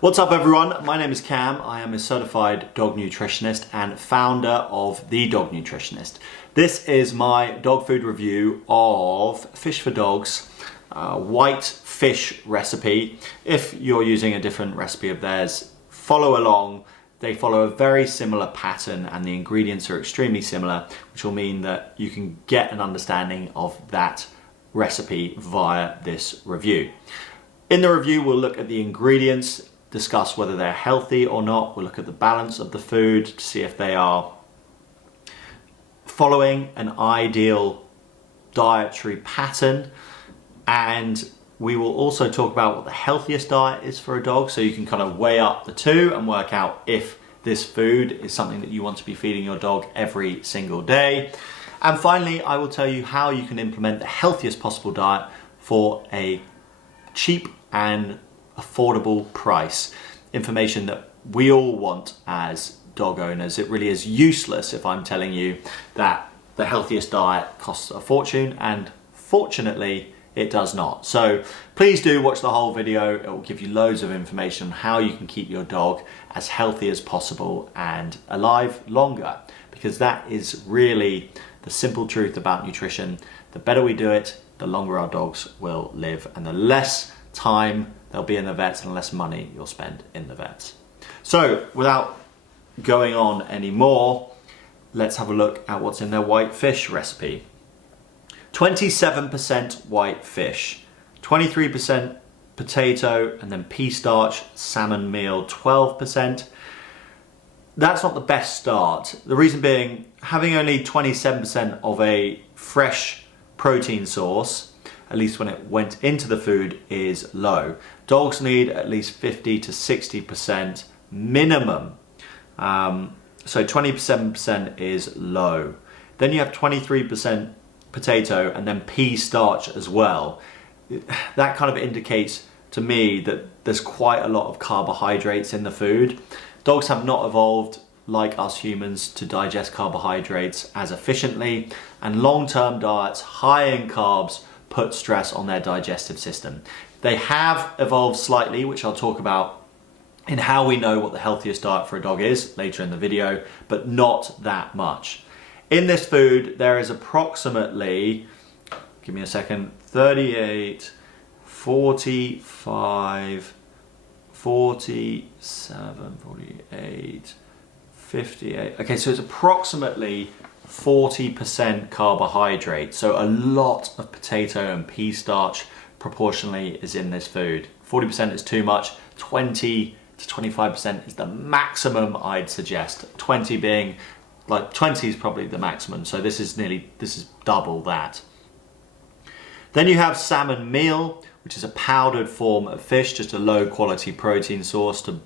What's up everyone, my name is Cam. I am a certified dog nutritionist and founder of The Dog Nutritionist. This is my dog food review of Fish4dogs white fish recipe. If you're using a different recipe of theirs, follow along. They follow a very similar pattern and the ingredients are extremely similar, which will mean that you can get an understanding of that recipe via this review. In the review, we'll look at the ingredients, discuss whether they're healthy or not. We'll look at the balance of the food to see if they are following an ideal dietary pattern. And we will also talk about what the healthiest diet is for a dog, so you can kind of weigh up the two and work out if this food is something that you want to be feeding your dog every single day. And finally, I will tell you how you can implement the healthiest possible diet for a cheap and affordable price. Information that we all want as dog owners. It really is useless if I'm telling you that the healthiest diet costs a fortune, and fortunately it does not. So please do watch the whole video. It will give you loads of information on how you can keep your dog as healthy as possible and alive longer, because that is really the simple truth about nutrition. The better we do it, the longer our dogs will live, and the less time they'll be in the vets and less money you'll spend in the vets. So without going on anymore, let's have a look at what's in their white fish recipe. 27% white fish, 23% potato, and then pea starch, salmon meal, 12%. That's not the best start. The reason being, having only 27% of a fresh protein source, at least when it went into the food, is low. Dogs need at least 50 to 60% minimum. So 27% is low. Then you have 23% potato and then pea starch as well. That kind of indicates to me that there's quite a lot of carbohydrates in the food. Dogs have not evolved like us humans to digest carbohydrates as efficiently, and long-term diets high in carbs put stress on their digestive system. They have evolved slightly, which I'll talk about in how we know what the healthiest diet for a dog is later in the video, but not that much. In this food, there is approximately, give me a second, 38, 45, 47, 48, 58. Okay, so it's approximately 40% carbohydrate. So a lot of potato and pea starch proportionally is in this food. 40% is too much. 20 to 25% is the maximum I'd suggest. 20 being, like 20 is probably the maximum. So this is double that. Then you have salmon meal, which is a powdered form of fish, just a low quality protein source to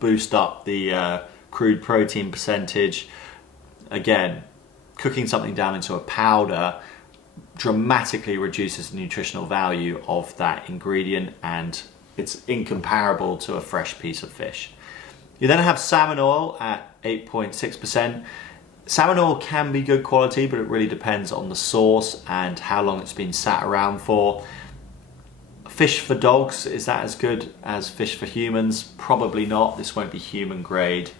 boost up the crude protein percentage. Again, cooking something down into a powder dramatically reduces the nutritional value of that ingredient, and it's incomparable to a fresh piece of fish. You then have salmon oil at 8.6%. Salmon oil can be good quality, but it really depends on the source and how long it's been sat around for. Fish4dogs, is that as good as Fish4Humans? Probably not. This won't be human grade.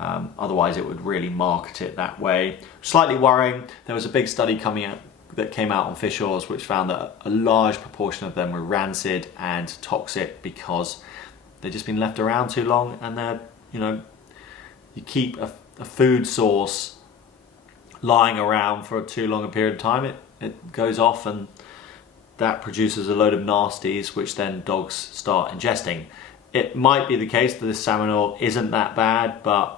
Otherwise it would really market it that way. Slightly worrying, there was a big study that came out on fish oils which found that a large proportion of them were rancid and toxic because they've just been left around too long, and they're, you keep a food source lying around for too long a period of time, it goes off, and that produces a load of nasties which then dogs start ingesting. It might be the case that this salmon oil isn't that bad, but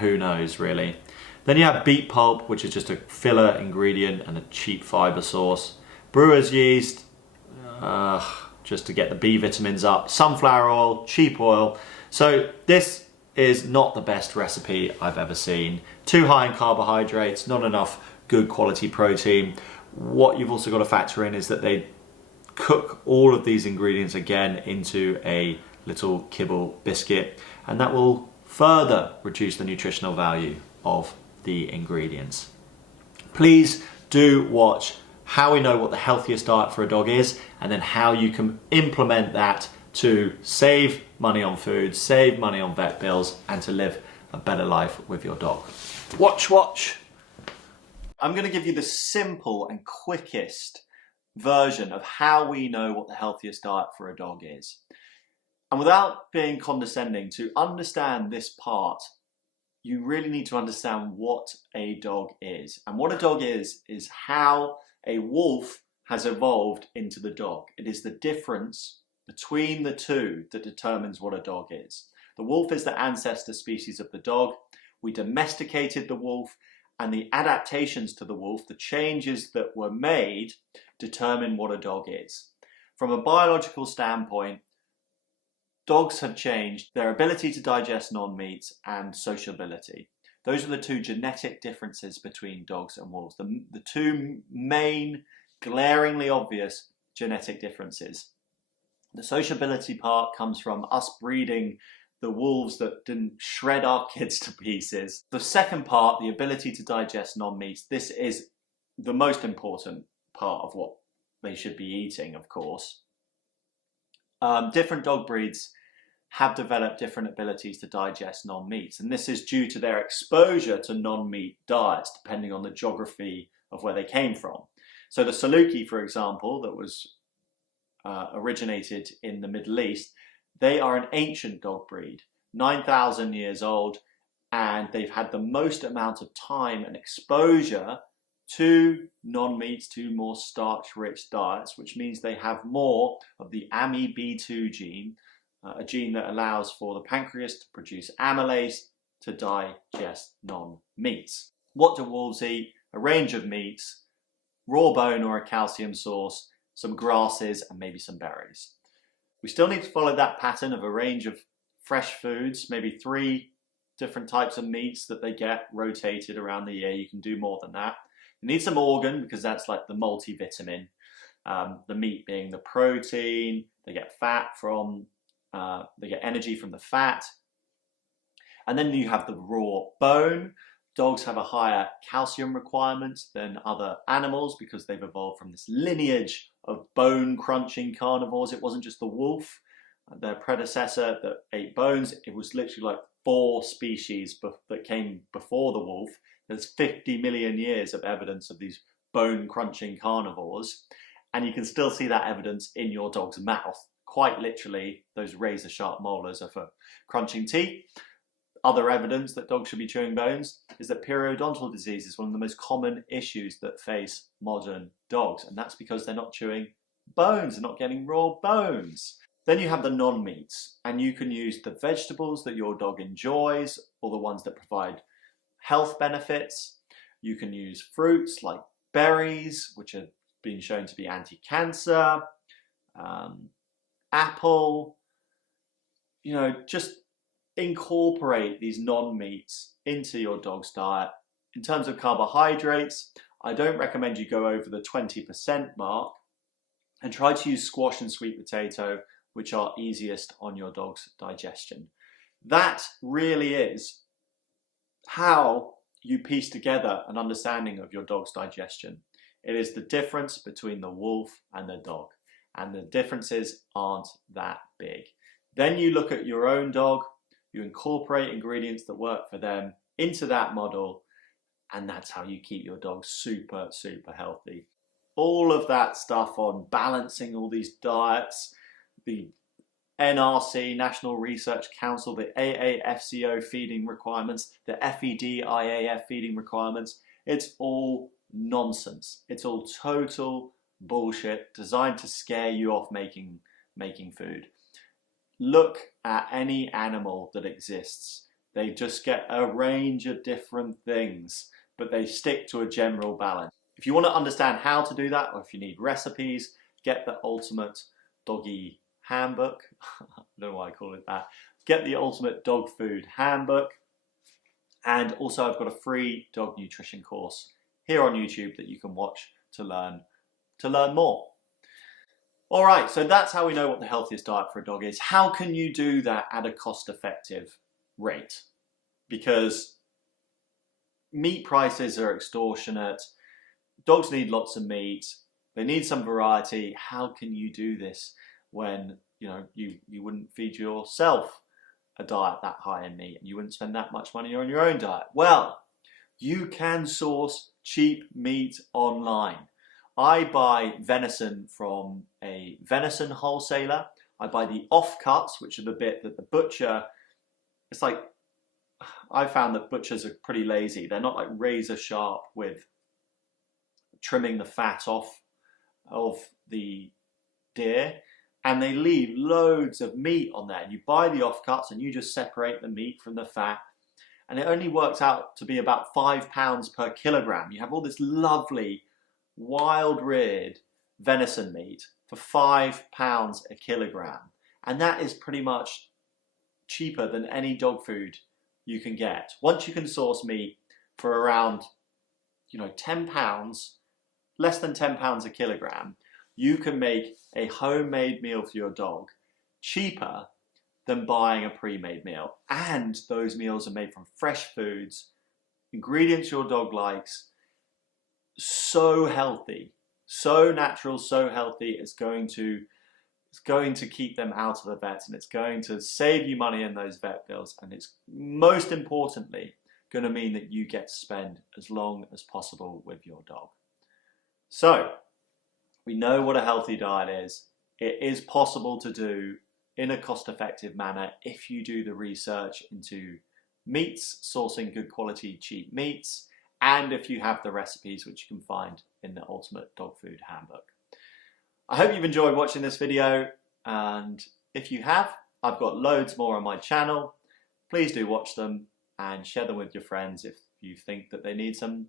who knows really. Then you have beet pulp, which is just a filler ingredient and a cheap fiber source. Brewer's yeast, just to get the B vitamins up. Sunflower oil, cheap oil. So this is not the best recipe I've ever seen. Too high in carbohydrates, not enough good quality protein. What you've also got to factor in is that they cook all of these ingredients again into a little kibble biscuit, and that will further reduce the nutritional value of the ingredients. Please do watch how we know what the healthiest diet for a dog is, and then how you can implement that to save money on food, save money on vet bills, and to live a better life with your dog. Watch. I'm going to give you the simple and quickest version of how we know what the healthiest diet for a dog is. And without being condescending, to understand this part, you really need to understand what a dog is. And what a dog is how a wolf has evolved into the dog. It is the difference between the two that determines what a dog is. The wolf is the ancestor species of the dog. We domesticated the wolf, and the adaptations to the wolf, the changes that were made, determine what a dog is. From a biological standpoint, dogs have changed their ability to digest non-meats and sociability. Those are the two genetic differences between dogs and wolves. The two main, glaringly obvious genetic differences. The sociability part comes from us breeding the wolves that didn't shred our kids to pieces. The second part, the ability to digest non-meats, this is the most important part of what they should be eating, of course. Different dog breeds have developed different abilities to digest non-meats, and this is due to their exposure to non-meat diets, depending on the geography of where they came from. So the Saluki, for example, that was originated in the Middle East, they are an ancient dog breed, 9,000 years old, and they've had the most amount of time and exposure to non-meats, to more starch-rich diets, which means they have more of the AMY-B2 gene, a gene that allows for the pancreas to produce amylase to digest non-meats. What do wolves eat? A range of meats, raw bone or a calcium source, some grasses, and maybe some berries. We still need to follow that pattern of a range of fresh foods, maybe 3 different types of meats that they get rotated around the year. You can do more than that. You need some organ, because that's like the multivitamin. The meat being the protein, they get fat from, they get energy from the fat. And then you have the raw bone. Dogs have a higher calcium requirement than other animals because they've evolved from this lineage of bone-crunching carnivores. It wasn't just the wolf, their predecessor, that ate bones. It was literally like 4 species that came before the wolf. There's 50 million years of evidence of these bone-crunching carnivores, and you can still see that evidence in your dog's mouth. Quite literally, those razor-sharp molars are for crunching teeth. Other evidence that dogs should be chewing bones is that periodontal disease is one of the most common issues that face modern dogs, and that's because they're not chewing bones, they're not getting raw bones. Then you have the non-meats, and you can use the vegetables that your dog enjoys, or the ones that provide health benefits. You can use fruits like berries, which have been shown to be anti-cancer, apple, just incorporate these non-meats into your dog's diet. In terms of carbohydrates, I don't recommend you go over the 20% mark, and try to use squash and sweet potato, which are easiest on your dog's digestion. That really is how you piece together an understanding of your dog's digestion. It is the difference between the wolf and the dog, and the differences aren't that big. Then you look at your own dog, you incorporate ingredients that work for them into that model, and that's how you keep your dog super, super healthy. All of that stuff on balancing all these diets, the NRC, National Research Council, the AAFCO feeding requirements, the FED-IAF feeding requirements, it's all nonsense. It's all total bullshit designed to scare you off making food. Look at any animal that exists. They just get a range of different things, but they stick to a general balance. If you want to understand how to do that, or if you need recipes, get the Ultimate Doggy Handbook. I don't know why I call it that. Get the Ultimate Dog Food Handbook. And also I've got a free dog nutrition course here on YouTube that you can watch to learn more. All right, so that's how we know what the healthiest diet for a dog is. How can you do that at a cost-effective rate? Because meat prices are extortionate. Dogs need lots of meat. They need some variety. How can you do this when you wouldn't feed yourself a diet that high in meat, and you wouldn't spend that much money on your own diet. Well, you can source cheap meat online. I buy venison from a venison wholesaler. I buy the offcuts, which are the bit that the butcher, it's like, I found that butchers are pretty lazy. They're not like razor sharp with trimming the fat off of the deer, and they leave loads of meat on there. You buy the offcuts and you just separate the meat from the fat, and it only works out to be about £5 per kilogram. You have all this lovely wild reared venison meat for £5 a kilogram, and that is pretty much cheaper than any dog food you can get. Once you can source meat for around £10, less than £10 a kilogram, you can make a homemade meal for your dog cheaper than buying a pre-made meal. And those meals are made from fresh foods, ingredients your dog likes, so healthy, so natural, so healthy. It's going to keep them out of the vets, and it's going to save you money in those vet bills, and it's most importantly going to mean that you get to spend as long as possible with your dog. So we know what a healthy diet is. It is possible to do in a cost-effective manner if you do the research into meats, sourcing good quality cheap meats, and if you have the recipes which you can find in the Ultimate Dog Food Handbook. I hope you've enjoyed watching this video, and if you have, I've got loads more on my channel. Please do watch them and share them with your friends if you think that they need some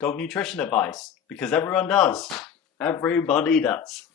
dog nutrition advice, because everyone does. Everybody does.